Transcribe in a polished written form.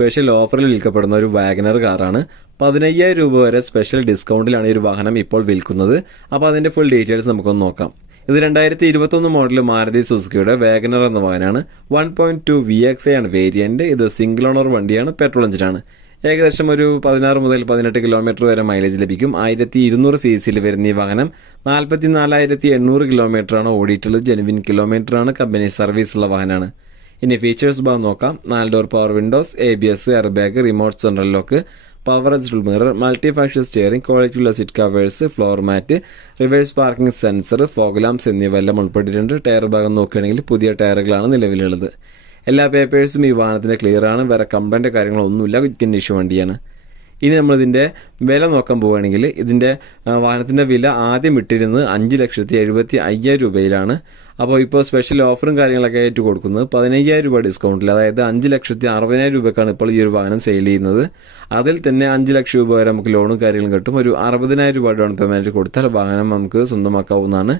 Special ഓഫറിൽ വിൽക്കപ്പെടുന്ന ഒരു വാഗനർ കാറാണ്. 15,000 രൂപ വരെ സ്പെഷ്യൽ ഡിസ്കൗണ്ടിലാണ് ഈ ഒരു വാഹനം ഇപ്പോൾ വിൽക്കുന്നത്. അപ്പോൾ അതിന്റെ ഫുൾ ഡീറ്റെയിൽസ് നമുക്കൊന്ന് നോക്കാം. ഇത് 2021 മോഡൽ മാരുതി സുസുക്കിയുടെ വാഗനർ എന്ന വാഹനമാണ്. 1.2 VXI ആണ് വേരിയന്റ്. ഇത് സിംഗിൾ ഓണർ വണ്ടിയാണ്, പെട്രോൾ എഞ്ചിനാണ്. ഏകദേശം ഒരു 16 മുതൽ 18 കിലോമീറ്റർ വരെ മൈലേജ് ലഭിക്കും. 1200 CCയിൽ വരുന്ന ഈ വാഹനം 44,800 കിലോമീറ്ററാണ് ഓടിയിട്ടുള്ളത്. ജെനുവിൻ കിലോമീറ്ററാണ്, കമ്പനി സർവീസ് ഉള്ള വാഹനമാണ്. ഇനി ഫീച്ചേഴ്സ് ഭാഗം നോക്കാം. 4 door power windows, ABS, air bag, remote central lock, power adjustable mirror, multi function steering, ക്വാളിറ്റിയുള്ള seat covers, floor mat, reverse parking sensor, fog lamps എന്നിവയെല്ലാം ഉൾപ്പെട്ടിട്ടുണ്ട്. ടയർ ഭാഗം നോക്കുകയാണെങ്കിൽ പുതിയ ടയറുകളാണ് നിലവിലുള്ളത്. എല്ലാ പേപ്പേഴ്സും ഈ വാഹനത്തിന്റെ ക്ലിയർ ആണ്. വേറെ കംപ്ലൈന്റ് കാര്യങ്ങളൊന്നുമില്ല. കണ്ടീഷൻ വണ്ടിയാണ്. ഇനി നമ്മളിതിൻ്റെ വില നോക്കാൻ പോവുകയാണെങ്കിൽ ഇതിൻ്റെ വാഹനത്തിൻ്റെ വില ആദ്യം ഇട്ടിരുന്നത് 5,75,000 രൂപയിലാണ്. അപ്പോൾ ഇപ്പോൾ സ്പെഷ്യൽ ഓഫറും കാര്യങ്ങളൊക്കെ ആയിട്ട് കൊടുക്കുന്നത് 15,000 രൂപ ഡിസ്കൗണ്ടിൽ, അതായത് 5,60,000 രൂപയ്ക്കാണ് ഇപ്പോൾ ഈ ഒരു വാഹനം സെയിൽ ചെയ്യുന്നത്. അതിൽ തന്നെ 5 ലക്ഷം രൂപ വരെ നമുക്ക് ലോണും കാര്യങ്ങളും കിട്ടും. ഒരു 60,000 രൂപ ഡൗൺ പേയ്മെൻറ്റ് കൊടുത്താൽ വാഹനം നമുക്ക് സ്വന്തമാക്കാവുന്നതാണ്.